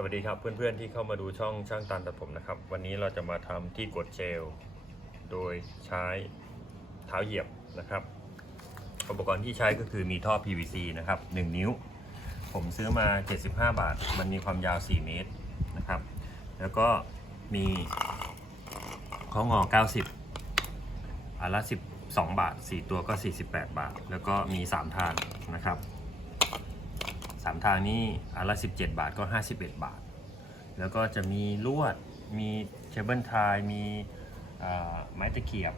สวัสดีครับเพื่อนๆที่เข้ามาดูช่องช่างตันตัดผมนะครับ วันนี้เราจะมาทำที่กดเจล โดยใช้เท้าเหยียบนะครับ อุปกรณ์ที่ใช้ก็คือมีท่อ PVC นะครับ 1 นิ้ว ผมซื้อมา 75 บาท มันมีความยาว 4 เมตรนะครับ แล้วก็มีข้องอ 90อันละ 12 บาท 4 ตัวก็ 48 บาท แล้วก็มี 3 ทางนะครับามทางนี้อันละ17 บาทก็ 51 บาท แล้วก็จะมีลวด มีเคเบิลไทยมีไม้ตะเกียบ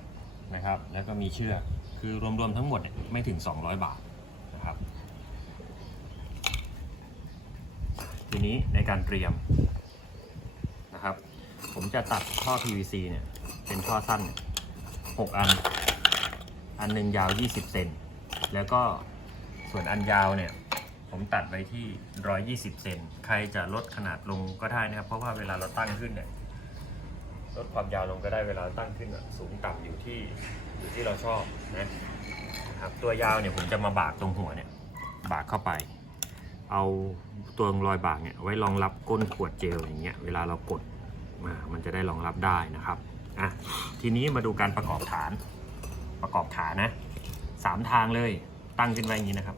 นะครับ แล้วก็มีเชือก คือรวมๆทั้งหมดเนี่ยไม่ถึง 200 บาทนะครับ ทีนี้ในการเตรียมนะครับ ผมจะตัดท่อ PVC เนี่ยเป็นท่อสั้น 6 อัน อันหนึ่งยาว 20 เซน แล้วก็ส่วนอันยาวเนี่ย ผมตัดไว้ที่ 120 เซน ใครจะลดขนาดลงก็ได้นะครับ เพราะว่าเวลาเราตั้งขึ้นเนี่ย ลดความยาวลงก็ได้เวลาตั้งขึ้นสูงต่ำอยู่ที่อยู่ที่เราชอบนะนะครับ ตัวยาวเนี่ยผมจะมาบากตรงหัวเนี่ย บากเข้าไป เอาตัวรอยบากเนี่ยไว้รองรับก้นขวดเจลอย่างเงี้ย เวลาเรากดมา มันจะได้รองรับได้นะครับ อะ ทีนี้มาดูการประกอบฐาน ประกอบฐานนะสามทางเลย ตั้งขึ้นไว้อย่างนี้นะครับ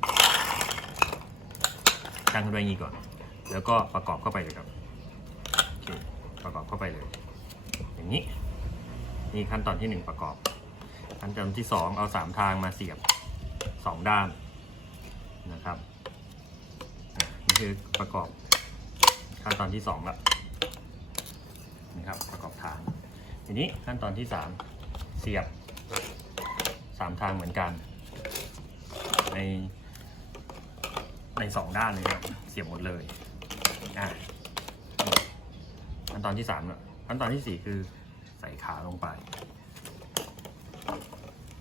ตั้งขึ้นไว้อย่างนี้ก่อน แล้วก็ประกอบเข้าไปเลยครับประกอบเข้าไปเลย อย่างนี้ นี่ขั้นตอนที่หนึ่งประกอบ ขั้นตอนที่สองเอาสามทางมาเสียบสองด้านนะครับนี่คือประกอบขั้นตอนที่สองละนะครับประกอบทาง ทีนี้ขั้นตอนที่สามเสียบสามทางเหมือนกันใน ในสองด้านเลยครับเสียบหมดเลยอะขั้นตอนที่สามขั้นตอนที่สี่คือใส่ขาลงไป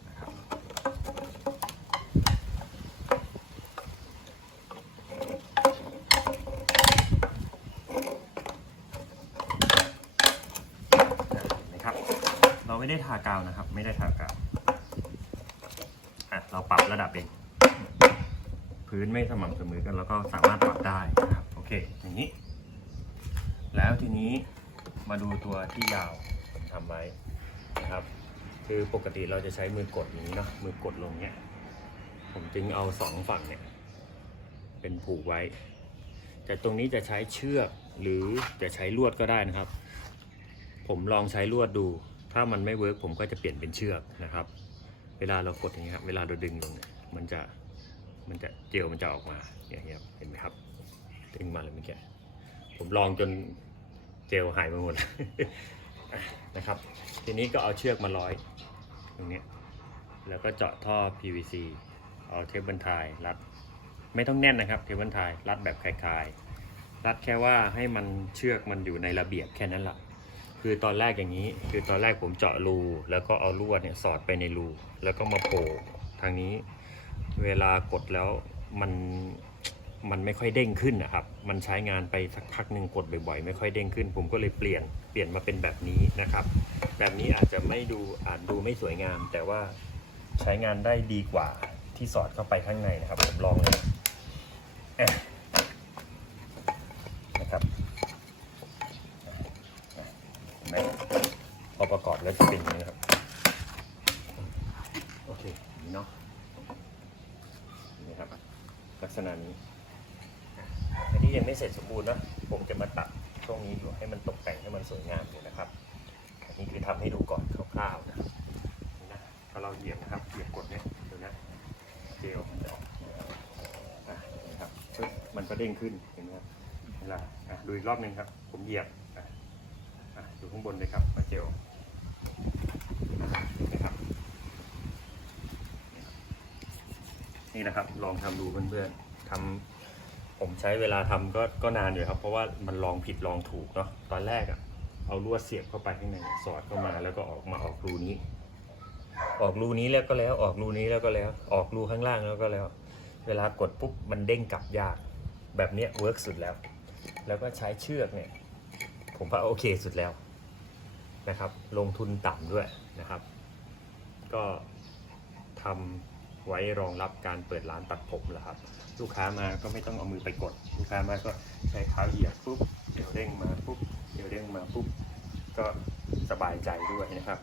นะครับนะครับเราไม่ได้ทากาวนะครับ ไม่ได้ทากาวอะเราปรับระดับเอง พื้นไม่สม่ำเสมอกัน แล้วก็สามารถปรับได้นะครับโอเคอย่างนี้ แล้วทีนี้มาดูตัวที่ยาวทำไว้นะครับคือปกติเราจะใช้มือกดอย่างนี้เนาะมือกดลงเนี้ยผมจึงเอาสองฝั่งเนี่ยเป็นผูกไว้ แต่ตรงนี้จะใช้เชือกหรือจะใช้ลวดก็ได้นะครับ ผมลองใช้ลวดดู ถ้ามันไม่เวิร์กผมก็จะเปลี่ยนเป็นเชือกนะครับ เวลาเรากดอย่างนี้ครับเวลาเราดึงลงเนี่ยมันจะ มันจะเจลมันจะออกมาอย่างเงี้ยเห็นไหมครับดึงมาเลยเมื่อกี้ผมลองจนเจลหายไปหมดนะครับ ทีนี้ก็เอาเชือกมาร้อยตรงนี้แล้วก็เจาะท่อ PVC เอาเทปบันทายรัดไม่ต้องแน่นนะครับเทปบันทายรัดแบบคลายๆ รัดแค่ว่าให้มันเชือกมันอยู่ในระเบียบแค่นั้นแหละคือตอนแรกอย่างนี้ คือตอนแรกผมเจาะรู แล้วก็เอาลวดเนี่ยสอดไปในรู แล้วก็มาโผล่ทางนี้ เวลากดแล้วมันมันไม่ค่อยเด้งขึ้นนะครับ มันใช้งานไปสักพักหนึ่งกดบ่อยๆ ไม่ค่อยเด้งขึ้น ผมก็เลยเปลี่ยน เปลี่ยนมาเป็นแบบนี้นะครับ แบบนี้อาจจะไม่ดูอาจดูไม่สวยงาม แต่ว่าใช้งานได้ดีกว่าที่สอดเข้าไปข้างในนะครับ ผมลองเลยนะครับเห็นไหมพอประกอบแล้วจะเป็นอย่างนี้ครับ โอเคนี้เนาะ ลักษณะนี้อันนี้ยังไม่เสร็จสมบูรณ์นะผมจะมาตัดช่วงนี้อยู่ให้มันตกแต่งให้มันสวยงามอยู่นะครับอันนี้คือทำให้ดูก่อนคร่าวๆนะนี่นะถ้าเราเหยียบนะครับเหยียบกดเนี่ยดูนะเจลมันจะออกอะครับมันก็เด้งขึ้นเห็นไหมครับเวลาอะดูอีกรอบหนึ่งครับ ผมเหยียบอะอะดูข้างบนเลยครับมาเจลอะเห็นไหมครับ นี่นะครับ ลองทำดูเพื่อนๆทำผมใช้เวลาทำก็ก็นานอยู่ครับ เพราะว่ามันลองผิดลองถูกเนาะตอนแรกอะเอาลวดเสียบเข้าไปข้างในสอดเข้ามาแล้วก็ออกมาออกรูนี้ ออกรูนี้แล้วก็แล้วออกรูนี้แล้วก็แล้ว ออกรูข้างล่างแล้วก็แล้ว เวลากดปุ๊บมันเด้งกลับยาก แบบเนี้ยเวิร์กสุดแล้ว แล้วก็ใช้เชือกเนี่ย ผมว่าโอเคสุดแล้วนะครับ ลงทุนต่ำด้วยนะครับ ก็ทำ ไว้รองรับการเปิดร้านตัดผมแหละครับ ลูกค้ามาก็ไม่ต้องเอามือไปกด ลูกค้ามาก็ใช้เท้าเหยียบปุ๊บเดี๋ยวเร่งมาปุ๊บเดี๋ยวเร่งมาปุ๊บก็สบายใจด้วยนะครับ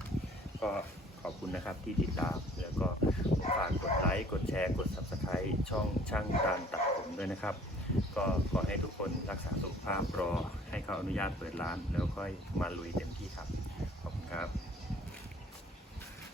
ก็ขอบคุณนะครับที่ติดตาม แล้วก็ฝากกดไลค์กดแชร์กด subscribe ช่องช่างการตัดผมด้วยนะครับ ก็ขอให้ทุกคนรักษาสุขภาพรอให้เขาอนุญาตเปิดร้าน แล้วค่อยมาลุยเต็มที่ครับขอบคุณครับ